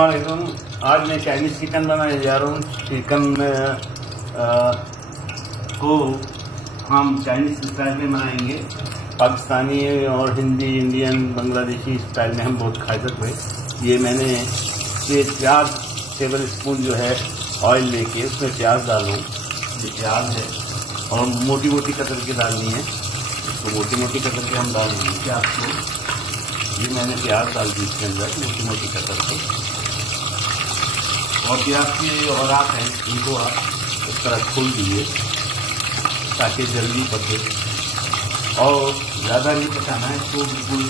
वालेकुम। आज मैं चाइनीज़ चिकन बनाने जा रहा हूँ। चिकन को हम चाइनीज़ स्टाइल में बनाएंगे। पाकिस्तानी और हिंदी, इंडियन, बांग्लादेशी स्टाइल में हम बहुत खा सकते हैं। ये मैंने ये 4 टेबल स्पून जो है ऑयल लेके उसमें प्याज डालूँ। ये प्याज है और मोटी मोटी कतर के डालनी है। इसको मोटी मोटी कतर के हम डालेंगे प्याज को। ये मैंने प्याज डाल दी इसके अंदर मोटी मोटी कतर के। और प्याज के और आप हैं इनको आप इस तरह खोल दीजिए ताकि जल्दी पके। और ज़्यादा नहीं पकाना है, इसको बिल्कुल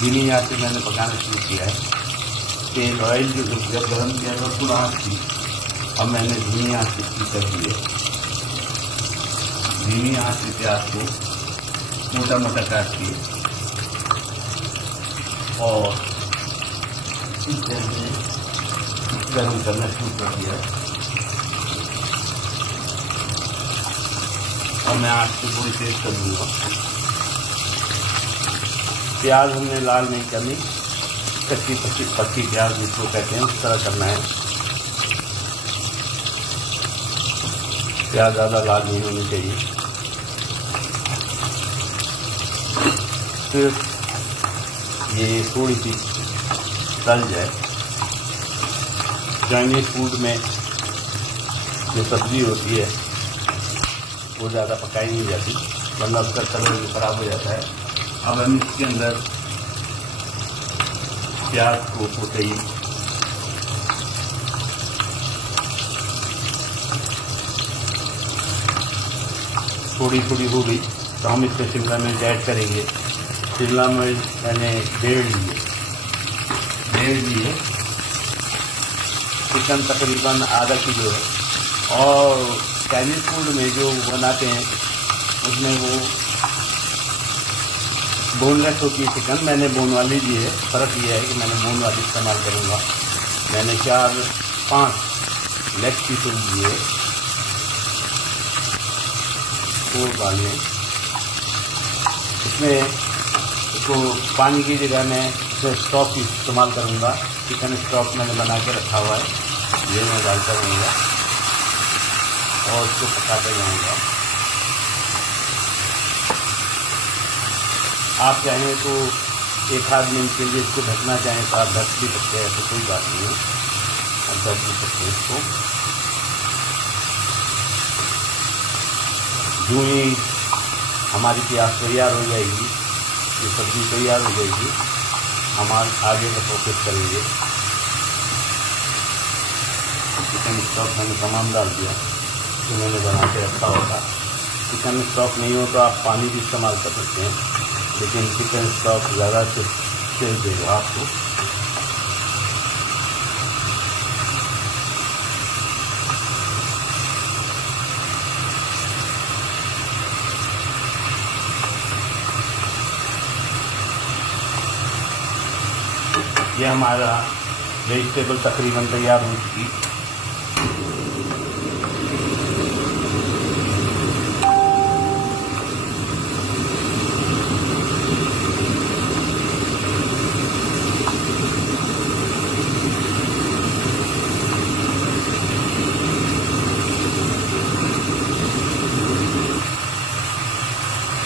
धीमी आंच पे मैंने पकाना शुरू किया है। तेल ऑयल जो जब गर्म किया था फुल आँच थी, अब मैंने धीमी आंच पे कर दी है। धीमी आंच पे प्याज को मोटा मोटा काट दिए और इस तरह से गर्म करना शुरू कर दिया। और मैं आँच को थोड़ी तेज कर दूँगा। प्याज हमने लाल नहीं करनी, कच्ची पक्की प्याज जिसको कहते हैं उस तरह करना है। प्याज ज़्यादा लाल नहीं होनी चाहिए। फिर ये थोड़ी सी तल जाए। चाइनीज़ फूड में जो सब्ज़ी होती है वो ज़्यादा पकाई नहीं जाती, वरना उसका कलर भी ख़राब हो जाता है। अब हम इसके अंदर प्याज को होते ही थोड़ी थोड़ी हो गई तो हम इसमें शिमला मिर्च ऐड करेंगे। शिमला मिर्च मैंने 1.5 लिए। चिकन तकरीबन आधा किलो है। और चाइनीज़ फूड में जो बनाते हैं उसमें वो बोनलेस होती है चिकन, मैंने बोन वाली ली है। फ़र्क ये है कि मैंने बोन वाली इस्तेमाल करूँगा। मैंने 4-5 लेग पीस लिए, वो डालें इसमें। इसको पानी की जगह मैं स्टॉक इस्तेमाल करूँगा। चिकन स्टॉक मैंने बना के रखा हुआ है, ये मैं डालता रहूँगा और उसको पकाते जाऊँगा। आप चाहें तो 1-8 मिनट के लिए इसको ढकना चाहें तो आप ढक भी सकते हैं, तो कोई बात नहीं है, आप ढक भी सकते हैं इसको। यूँ ही हमारी प्याज तैयार हो जाएगी, ये सब्ज़ी तैयार हो जाएगी, हम आगे का प्रोसेस करेंगे। चिकन स्टॉक मैंने तमाम डाल दिया जो मैंने बना के रखा होगा। चिकन स्टॉक नहीं हो तो आप पानी भी इस्तेमाल कर सकते हैं, लेकिन चिकन स्टॉक ज़्यादा टेस्ट देगा आपको। ये हमारा वेजिटेबल तकरीबन तैयार हो चुकी।